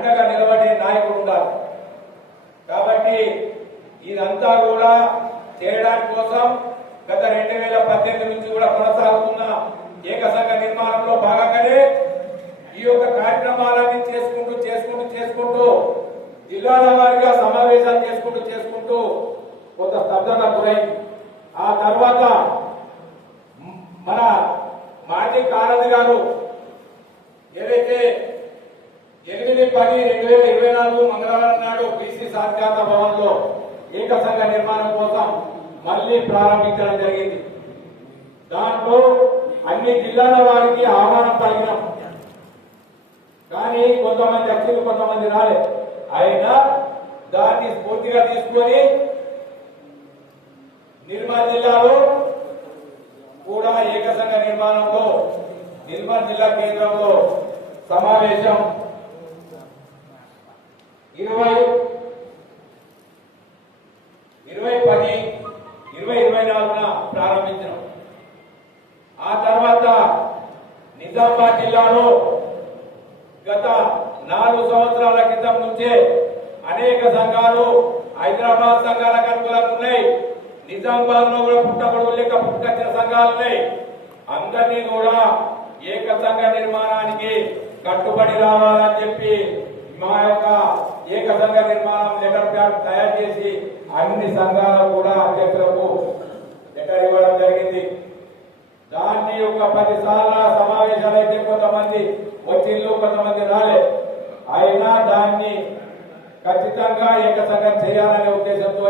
అండగా నిలబడే నాయకుడు ఉండాలి. కాబట్టి ఇదంతా కూడా చేయడానికి కోసం గత 2018 నుంచి కూడా కొనసాగుతున్న ఏక సంఘ నిర్మాణంలో భాగంగానే ఈ యొక్క కార్యక్రమాలన్నీ చేసుకుంటూ జిల్లాల వారీగా సమావేశాలు చేసుకుంటూ కొంత స్తబ్దత గురైంది. ఆ తర్వాత మన మాజీ కారణ గారు ఏదైతే 8/10/2024 మంగళవారం నాడు బీసీ సాధికారత భవన్ లో ఏక సంఘ నిర్మాణం కోసం మళ్లీ ప్రారంభించడం జరిగింది. దాంట్లో అన్ని జిల్లాల వారికి ఆహ్వానం పలికినాం. కానీ కొంతమంది అక్షులు కొంతమంది రాలేదు. అయినా దాన్ని స్ఫూర్తిగా తీసుకొని నిర్మల్ జిల్లాలో కూడా ఏక సంఘ నిర్మాణంలో నిర్మల్ జిల్లా కేంద్రంలో సమావేశం 20/10/2024 ప్రారంభించాం. ఆ తర్వాత నిజామాబాద్ జిల్లాలో గత 4 సంవత్సరాల క్రితం నుంచే అనేక సంఘాలు హైదరాబాద్ సంఘాలకు అనుకూలంగా ఉన్నాయి. నిజామాబాద్ లో కూడా పుట్టబడులు లేక పుట్టుకొచ్చిన సంఘాలు ఉన్నాయి. అందరినీ కూడా ఏక సంఘ నిర్మాణానికి కట్టుబడి రావాలని చెప్పి మా యొక్క ఏక సంఘ నిర్మాణం లెటర్ ప్యాడ్ తయారు చేసి అన్ని సంఘాలకు కూడా అధ్యక్షులకు లెటర్ ఇవ్వడం జరిగింది. దాన్ని ఒక 10 సార్ల సమావేశాలు అయితే కొంతమంది వచ్చిండ్రు, కొంతమంది రాలేదు. అయినా దాన్ని ఖచ్చితంగా ఏక సంఘం చేయాలనే ఉద్దేశంతో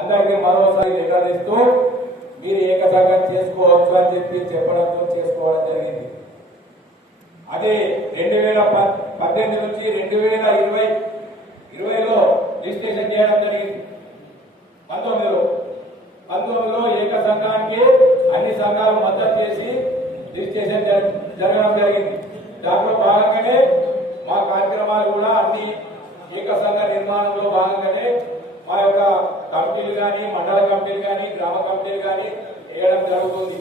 అందరికీ మరోసారి లెటర్ ఇస్తూ మీరు ఏక సంఘం చేసుకోవచ్చు అని చెప్పి చెప్పడంతో చేసుకోవడం జరిగింది. అదే 2018 నుంచి 2020లో రిజిస్ట్రేషన్ చేయడం జరిగింది. 19లో ఏక సంఘానికి అన్ని సంఘాలు మద్దతు చేసి రిజిస్ట్రేషన్ జరగడం జరిగింది. దాంట్లో భాగంగానే మా కార్యక్రమాలు కూడా అన్ని ఏక సంఘ నిర్మాణంలో భాగంగానే మా యొక్క కమిటీలు కానీ, మండల కమిటీలు కానీ, గ్రామ కమిటీలు కానీ వేయడం జరుగుతుంది.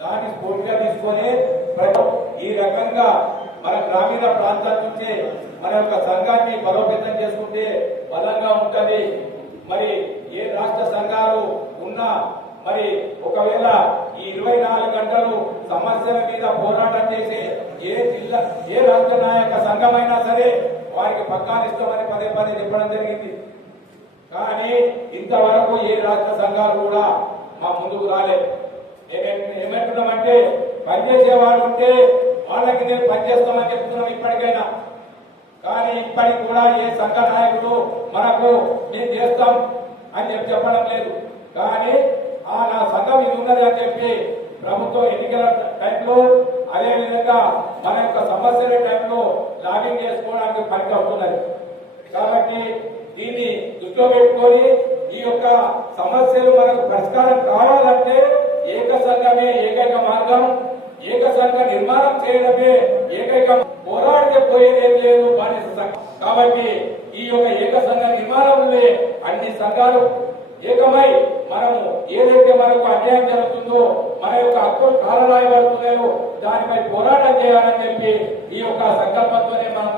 దాన్ని స్ఫూర్తిగా తీసుకొని ఈ రకంగా మన గ్రామీణ ప్రాంతాల నుంచే మన యొక్క సంఘాన్ని బలోపేతం చేసుకుంటే బలంగా ఉంటుంది. మరి ఏ రాష్ట్ర సంఘాలు ఉన్నా మరి ఒకవేళ ఈ 24 గంటలు సమస్యల మీద పోరాటం చేసే ఏ రాష్ట్ర నాయక సంఘమైనా సరే వారికి పక్కాలు ఇస్తామని పదే చెప్పడం జరిగింది. కానీ ఇంతవరకు ఏ రాష్ట్ర సంఘాలు కూడా మా ముందుకు రాలేదు. ఏమంటున్నామంటే పనిచేసే వాళ్ళు ఉంటే వాళ్ళకి నేను పనిచేస్తామని చెప్తున్నాం ఇప్పటికైనా. కానీ ఇప్పటికి కూడా ఏ సంఘ నాయకుడు మనకు మేము చేస్తాం అని చెప్పడం లేదు. కానీ నా సంఘం ఇది ఉన్నది అని చెప్పి ప్రభుత్వం ఎన్నికల టైంలో అదేవిధంగా మన యొక్క సమస్యల టైంలో లాగింగ్ చేసుకోవడానికి పనికి అవుతున్నది. కాబట్టి దీన్ని దృష్టిలో పెట్టుకొని ఈ యొక్క సమస్యలు మనకు పరిష్కారం కావాలంటే ఏక సంఘమే ఏకైక మార్గం, ఏక సంఘ నిర్మాణం చేయడమే ఏకైక పోరాడితే పోయేదేం లేదు బానిస సంఘం. కాబట్టి ఈ యొక్క ఏక సంఘ నిర్మాణంలో అన్ని సంఘాలు ఏకమై మనము ఏదైతే మనకు అన్యాయం జరుగుతుందో, మన యొక్క హక్కులు కాలరాయబడుతున్నాయో దానిపై పోరాటం చేయాలని చెప్పి ఈ యొక్క సంకల్పంతోనే మనం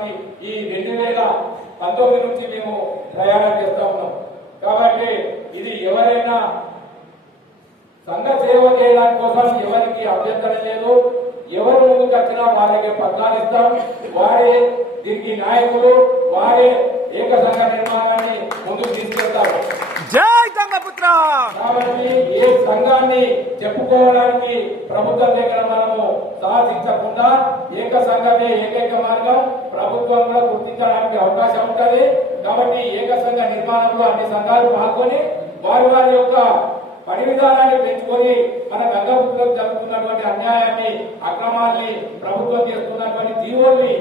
ఈ 2019 నుంచి మేము ప్రయాణం చేస్తా ఉన్నాం. కాబట్టి ఇది ఎవరైనా సంఘ సేవ చేయడానికి కోసం ఎవరికి అభ్యంతరం లేదు. ఎవరు ముందుకు వచ్చినా వాళ్ళకి పత్రాలు ఇస్తాం. వారే దీనికి నాయకులు, వారే ఏక సంఘ నిర్మాణాన్ని ముందుకు తీసుకెళ్తారు. జై తంగపుత్ర. కాబట్టి ఏ సంఘాన్ని చెప్పుకోవడానికి ప్రభుత్వం దగ్గర మనము సాధించకుండా ఏక సంఘమే ఏకైక మార్గం ప్రభుత్వం కూడా గుర్తించడానికి అవకాశం ఉంటుంది. కాబట్టి ఏక సంఘ నిర్మాణంలో అన్ని సంఘాలు పాల్గొని వారి యొక్క పని విధానాన్ని పెంచుకొని మన గంగపుత్రులకు జరుగుతున్నటువంటి అన్యాయాన్ని, అక్రమాన్ని, ప్రభుత్వం చేస్తున్నటువంటి జీవోల్ని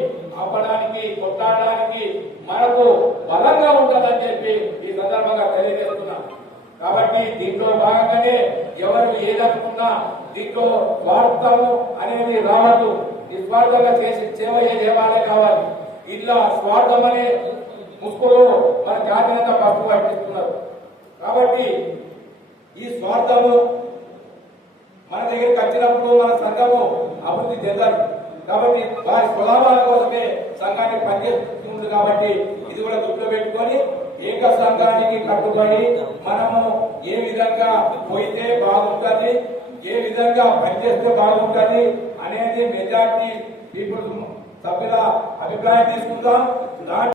ఆపడానికి, కొట్టాడడానికి మనకు బలంగా ఉంటుందని చెప్పి ఈ సందర్భంగా తెలియజేస్తున్నాం. కాబట్టి దీంట్లో భాగంగానే ఎవరు ఏదనుకున్నా దీంట్లో స్వార్థము అనేది రావద్దు. నిస్వార్థంగా చేసి సేవ చేయాలే కావాలి. ఇలా స్వార్థం అనే ముసుగులో మన జాతీయత పప్పు పట్టిస్తున్నారు. కాబట్టి ఈ స్వార్థము మన దగ్గరికి వచ్చినప్పుడు మన సంఘము అభివృద్ధి చెందాలి. కాబట్టి వారి స్వలాభాల కోసమే సంఘాన్ని పనిచేస్తుంది. కాబట్టి ఇది కూడా దృష్టిలో పెట్టుకొని ఏక సంఘానికి కట్టుబడి మనము ఏ విధంగా పోయితే బాగుంటుంది, ఏ విధంగా పనిచేస్తే బాగుంటుంది అనేది మెజార్టీ పీపుల్ సభ్యుల అభిప్రాయం తీసుకుందాం.